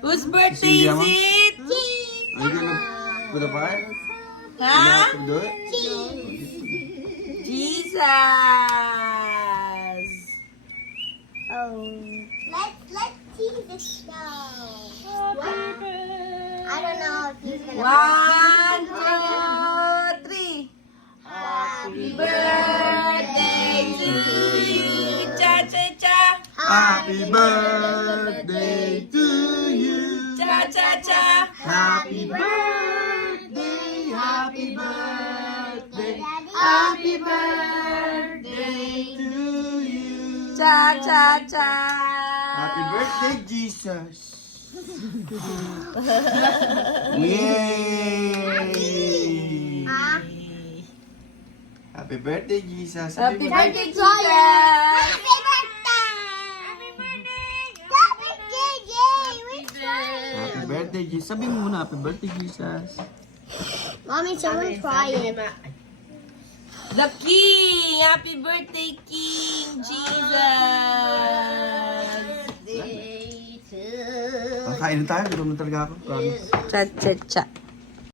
Whose birthday is it? Are you gonna put a part? You Huh? have to do it? Jesus. Oh. Let's Jesus go. I don't know if he's gonna. 1, 2, 3. Happy birthday to you. Cha cha cha. Happy birthday to you. Cha cha cha. Happy birthday, happy birthday, happy birthday to you. Cha cha cha. Happy birthday, Jesus. Yay! Happy birthday, Jesus. Happy birthday, Jesus. Happy birthday! Happy birthday! Happy birthday! Happy birthday, Jesus. Sabi mo muna, happy birthday, Jesus. Mommy, someone's crying. The King. Happy birthday, King Jesus. Kakain na tayo, gutom na talaga ako. Promise. Cha cha cha.